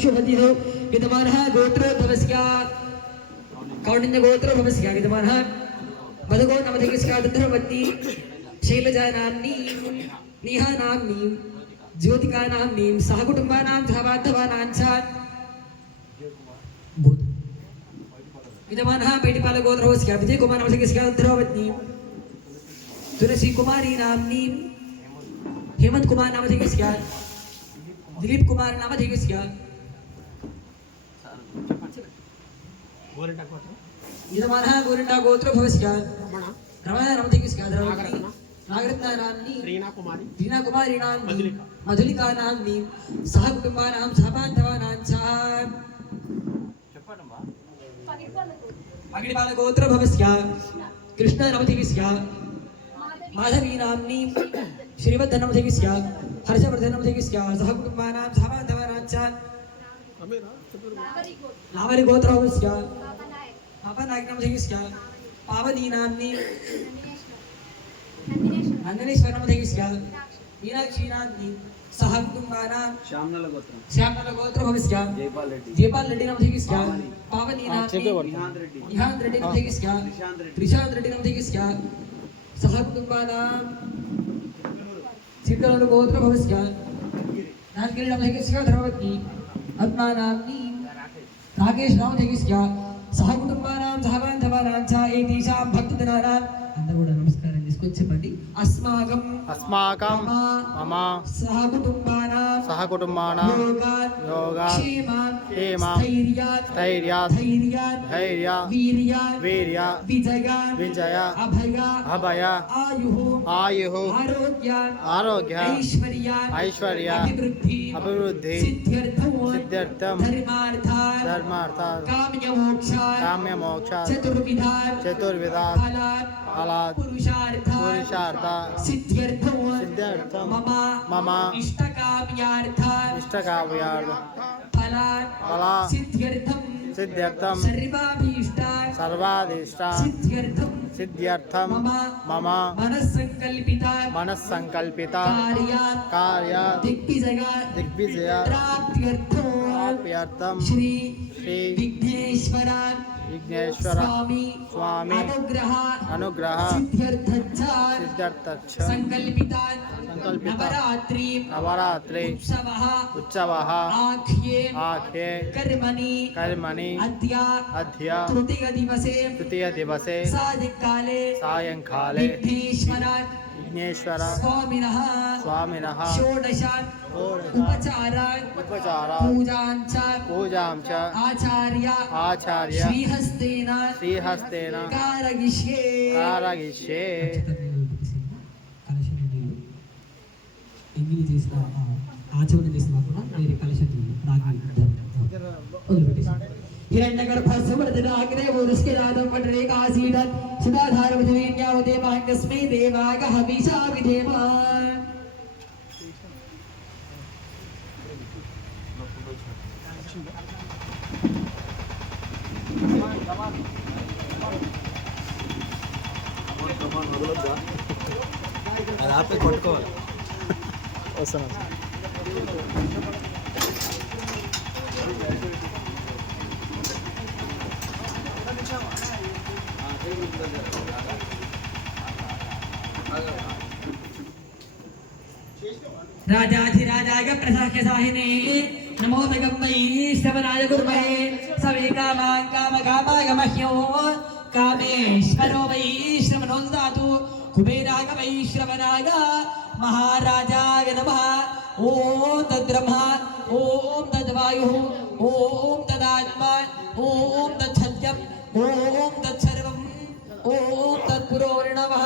शुभदिनो विद्यमानः गोत्रोद्भवस्य कौंडिन्य गोत्रोद्भवस्य विद्यमानः मधुगो नामधेयस्य दधर्मवती शैलजा नाम्नी नेहा नाम्नी ज्योतिका नाम्नी सहकुटुम्बानां सहबान्धवानां च विद्यमानः बैटिपाल गोत्रोद्भवस्य विजय कुमार नामधेयस्य दधर्मवती तुलसी कुमारी नाम्नी हेमंत कुमार नामधेयस्य दिलीप कुमार नामधेयस्य विद्यमानः गोरिण्डा गोत्रोद्भवस्य रमण नामधेयस्य नागरत्ना नाम्नी रीना कुमारी नाम्नी मधुलिका नाम्नी सहकुटुम्बानां सहबान्धवानां च अग्निपाल गोत्रोद्भवस्य कृष्ण नामधेयस्य माधवी नाम्नी श्रीवत्स नामधेयस्य हर्षवर्धन नामधेयस्य सहकुटुम्बानां सहबान्धवानां च लावरी गोत्रोद्भवस्य पापनायक नामधेयस्य पावनी नाम्नी नंदनेश्वर नामधेयस्य मीनाक्षी नाम्नी सहकुटुम्बानां श्यामनल गोत्रोद्भवस्य जयपाल रेड्डी नामधेयस्य पावनी नाम्नी निहांत रेड्डी नामधेयस्य त्रिशांत रेड्डी नामधेयस्य सहकुटुम्बानां सिद्धनूर गोत्रोद्भवस्य नागगिरि नामधेयस्य धर्मवती अद्मा नाम्नी राकेश नामधेयस्य सहकुटुम्बानां सहबान्धवानां च एतेषां भक्तजनानां అందరూ కూడా నమస్కారం తీసుకొని చెప్పండి अस्माकं मम सहकुटुम्बानां योगात् स्थैर्यात् वीर्यात् विजय अभय आयुः आरोग्य ऐश्वर्य अभिवृद्धि सिद्ध्यर्थं धर्मार्थ काम्यमोक्ष चतुर्विधा फलात् पुरुषार्थ सिद्ध्यर्थं मम इष्टकाम्यार्थ फलात् सिद्ध्यर्थं सर्वाभीष्ट सिद्ध्यर्थं मम मनस्संकल्पिता कार्य दिग्विजय प्राप्त्यर्थं श्री विघ्नेश्वर स्वामी अनुग्रह सिद्ध्यर्थच्च संकल्पिता नवरात्रि उत्सवः आख्ये कर्मणि अद्य तृतीय दिवसे सायंकाले विघ्नेश्वर स्वामिनः षोडश उपचारान् पूजां च आचार्य श्रीहस्तेन कारयिष्ये ఎంగిలి చేసిన ఆచరణ చేసిన కూడా వేరే కలశం हिरण्यगर्भ समर्दनाग्रे वोदस्के राधं पटरे कासीडन् सुधाधारवधवीन्यावदे माङ्गस्मै देवागः हविषा विधेमा అది ఆపే కొట్టుకోవాలి వస్తాను राजाधिराजाय प्रसाख्य साहिने नमो भगवै श्रवणाय गुरुमहे सवे कामां कामकामाय मह्यो कामेश्वरो वै श्रवणो ददातु कुबेराय वै श्रवणाय महाराजाय नमः ओम तद्ब्रह्मा ओम तद्वायुः ओम तदात्मा ओम तत्सत्यम् ओम तत्सर्वम् ओम तत्पुरोर्णवः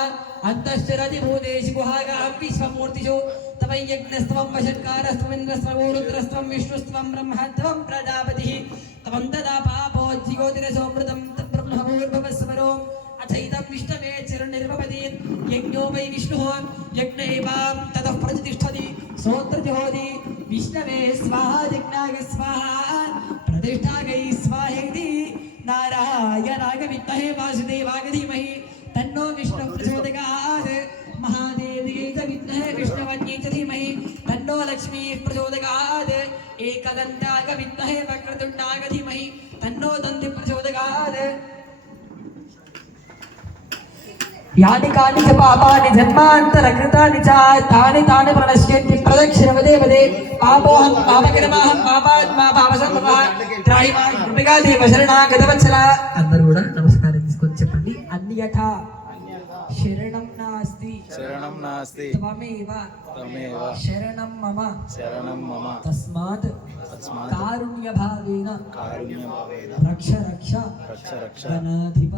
अंतश्चरति भूतेषु गुहागां विश्वमूर्तिषु तवै यज्ञस्त्वं वषट्कारस्त्वं इन्द्रस्त्वं रुद्रस्त्वं विष्णुस्त्वं ब्रह्मस्त्वं प्रजापतिः त्वं तदा पापोज्जिगोतिरसोमृतं तद्ब्रह्मभूर्भवस्वरो अचैतं विष्णवे चिरनिर्भवति यज्ञो वै विष्णुः यज्ञैवां ततः प्रतिष्ठति सोत्रजहोति विष्णवे स्वाहा यज्ञाय स्वाहा प्रतिष्ठायै स्वाहेति नारायणाय विद्महे वासुदेवाय धीमहि तन्नो विष्णुः प्रचोदयात् महादेव्यै च विद्महे विष्णुवन्यै च धीमहि तन्नो लक्ष्मीः प्रचोदयात् एकदन्ताय विद्महे वक्रतुण्डाय धीमहि तन्नो दन्ति प्रचोदयात् यानि कानि च पापानि जन्मान्तरकृतानि च तानि तानि प्रणश्यन्ति प्रदक्षिणवदे वदे पापोऽहं पापकर्माहं पापात्मा पापसम्भवः त्राहि मां कृपयादेव शरणागतवत्सला అందరూ కూడా నమస్కారం తీసుకొని చెప్పండి అన్యథ శరణం నాస్తి త్వమేవ శరణం మమ తస్మాత్ కారుణ్యభావేన రక్ష గణాధిప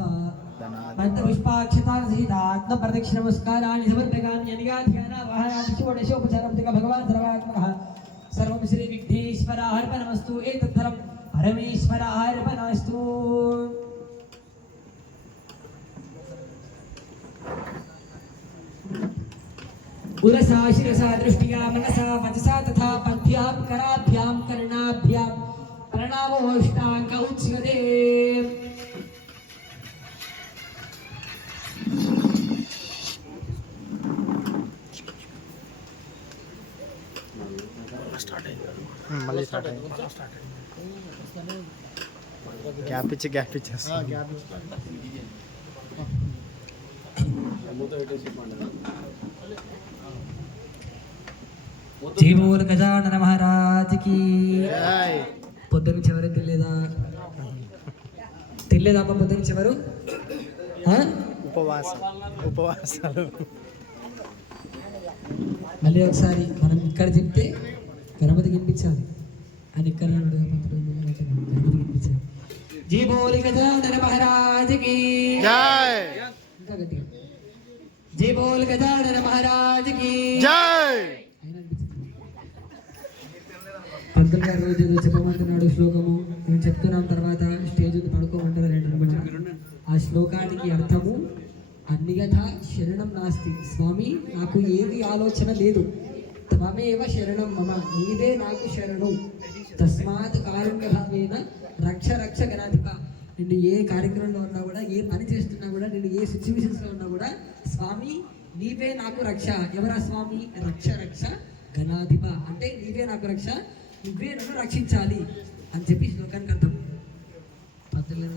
మంత్రపుష్పాక్షతాసహితాత్మ ప్రదక్షిణ నమస్కారాన్ని సమర్పయామి యనిగాధ్యానావహయామి షోడశోపచారముగా భగవాన్ సర్వాత్మకః సర్వం శ్రీ విఘ్నేశ్వరార్పణమస్తు ఏతద్ధరం పరమేశ్వరార్పణమస్తు उरसा शिरसा दृष्टिया मनसा वचसा तथा पद्भ्यां कराभ्यां कर्णाभ्यां प्रणामोष्टांग उच्यते గ్యాప్ ఇచ్చి జై బోల్ గజానన మహారాజ్ కి పొద్దున్న చివరి తినలేదా అమ్మ పొద్దున్న చివరు ఉపవాసాలు మళ్ళీ ఒకసారి మనం ఇక్కడ చెప్తే గణపతికి వినిపించాలి అని ఇక్కడ గణపతికి వినిపించాలి జై బోల్ గజానన మహారాజ్ కి ఇంకా గట్టిగా జై బోల్ గజానన మహారాజ్ కి పంతులు గారు రోజు చెప్పమంటున్నాడు శ్లోకము నేను చెప్తున్నాం తర్వాత స్టేజ్ పడుకోమంటారు 2 నిమిషాలు ఆ శ్లోకానికి అర్థము అన్యథ శరణం నాస్తి స్వామి నాకు ఏది ఆలోచన లేదు త్వమేవ శరణం మమ నీవే నాకు శరణు తస్మాత్ కారుణ్య భావేన రక్ష గణాధిప నిన్ను ఏ కార్యక్రమంలో ఉన్నా కూడా ఏ పని చేస్తున్నా కూడా నేను ఏ సిచ్యువేషన్స్లో ఉన్నా కూడా స్వామి నీవే నాకు రక్ష ఎవరా స్వామి రక్ష గణాధిప అంటే నీవే నాకు రక్ష నువ్వే నన్ను రక్షించాలి అని చెప్పి శ్లోకానికి అర్థం పద్ధతులు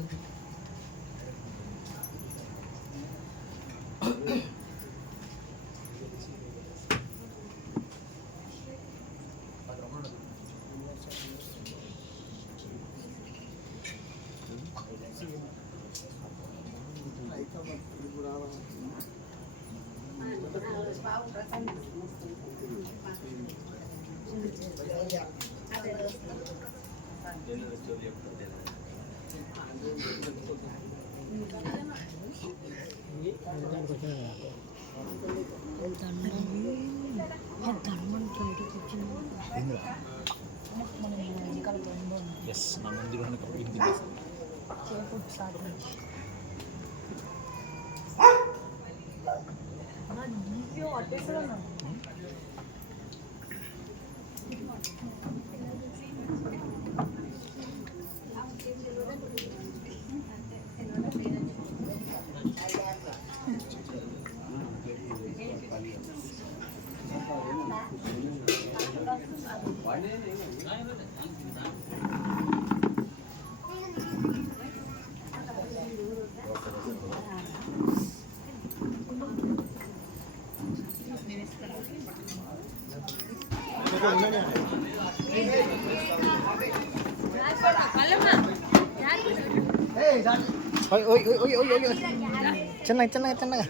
చిన్నగా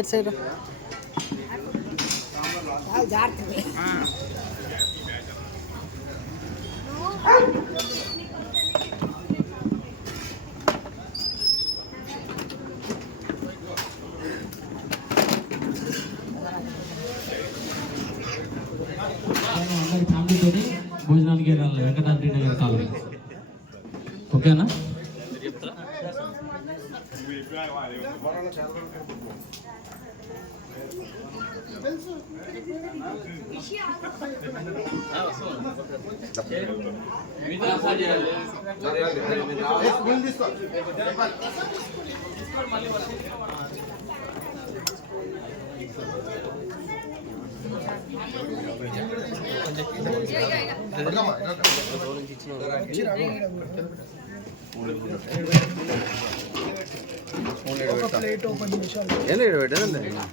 సైడ్ అందరి ఫ్యామిలీతోని భోజనానికి వెళ్ళాలి వెంకటాద్రి నగర్ కాలనీ. ఓకేనా?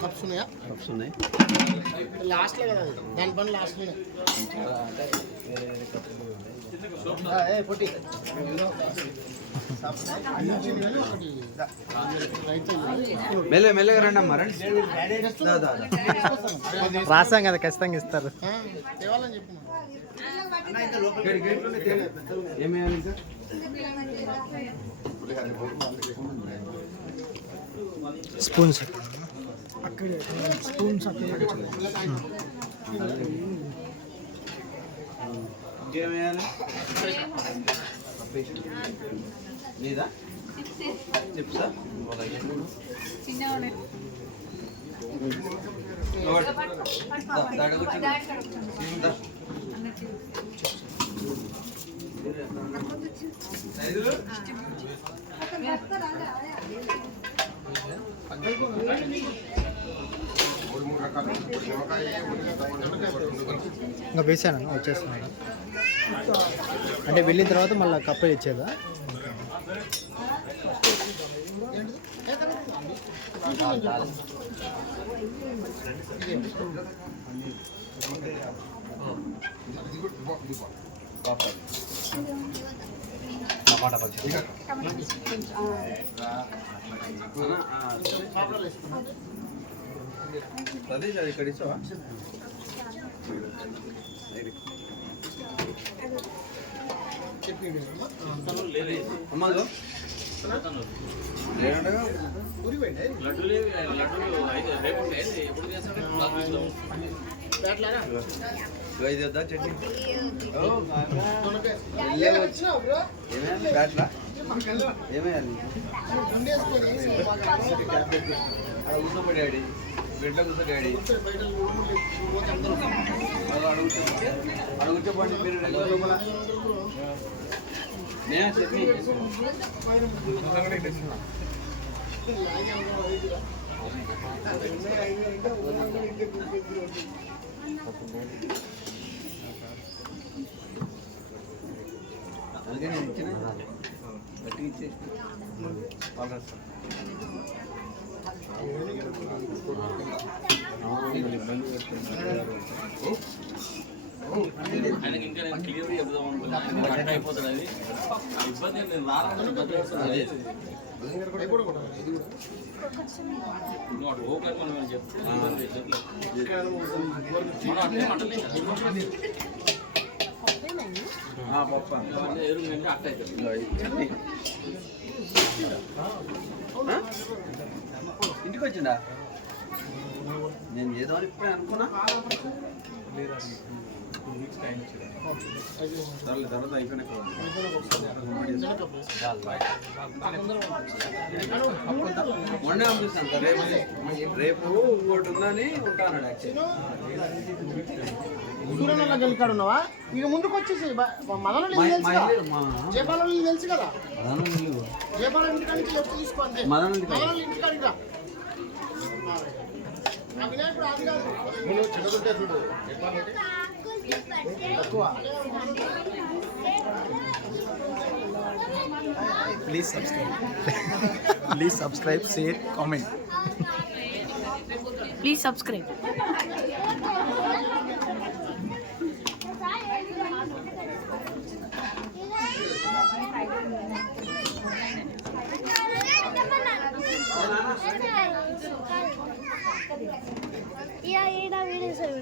కప్స్ ఉన్నాయా? కప్స్ ఉన్నాయి లాస్ట్లో కదా దాని పని లాస్ట్లోనే. పొట్టి మెల్లె మెల్లగా రండి అమ్మా రండి. రాసాం కదా ఖచ్చితంగా ఇస్తారు. ఏమేయాలి ఇంకా స్పూన్స్ స్పూన్స్ ఇంకేమేయాలి నీదా చిప్సా ఇంకా వేసాను వచ్చేస్తున్నాను. అంటే వెళ్ళిన తర్వాత మళ్ళీ కప్పలు ఇచ్చేదా? టమాటా పచ్చి సతీష్ అది ఇక్కడ ఇస్తావా? అమ్మా లేదంటగా ఐదు వద్దా చట్నీ ఏమేయాలి బ్యాట్లా ఏమేయాలి కూర్చోబడి బిడ్డ కూర్చోడాడి అడుగుచోపండి మీరు నేను చట్నీ అందుకే నేను ఇచ్చిన గట్టిగా ఇచ్చే ఆయనకి ఇంకా నేను క్లియర్ చెప్దాం అనుకున్నాను. అయిపోతుంది అది ఇబ్బంది. నేను రారాదే ఓకే మనం చెప్తే పప్ప ఎరుగు అట్ట చట్నీ ఇంటికి వచ్చిండా? నేను చేద్దామని ఇప్పుడే అనుకున్నా. తర్వాత అయిపోయినాక మొన్నే పంపిస్తాను సార్. రేపు ఇంకోటి ఉందని ఉంటాను సూర్యనగర్ గెలికాడు ఉన్నావా? ఇక ముందుకు వచ్చేసి మదనల్లి తెలుసు కదా. జయపాలం ఇంటికాడికి లెఫ్ట్ తీసుకోండి. మదనల్లి ఇంటికాడికి రా. వినాయకుడు అది కాదు తక్కువ. Please subscribe share comment. Please subscribe. Yeah, yeah, video sir.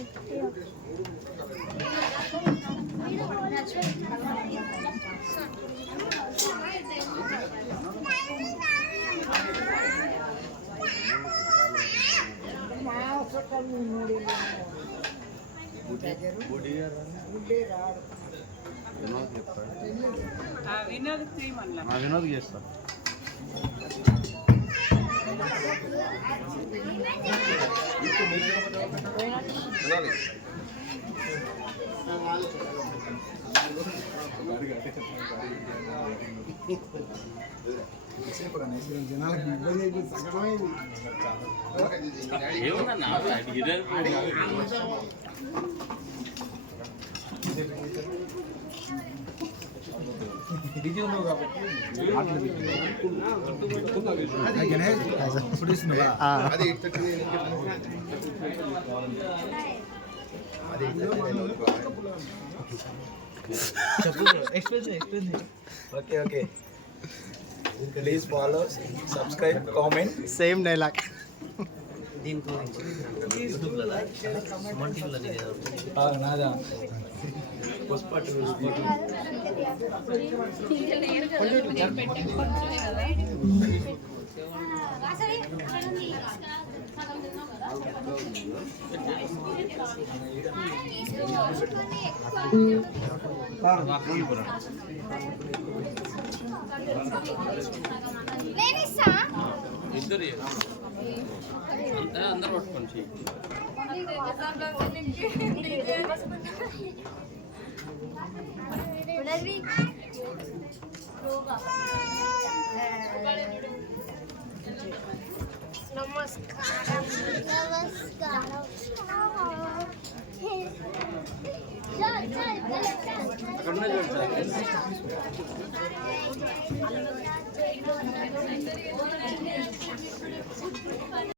Vinod చేస్తా. ఏమన్నా నాకు అడిగితే okay okay please follow subscribe comment same dialogue నాదా ఇద్దరు అందరూ పట్టుకొని చెయ్యి నమస్కారం నమస్కారం అక్కడనే చూడండి సార్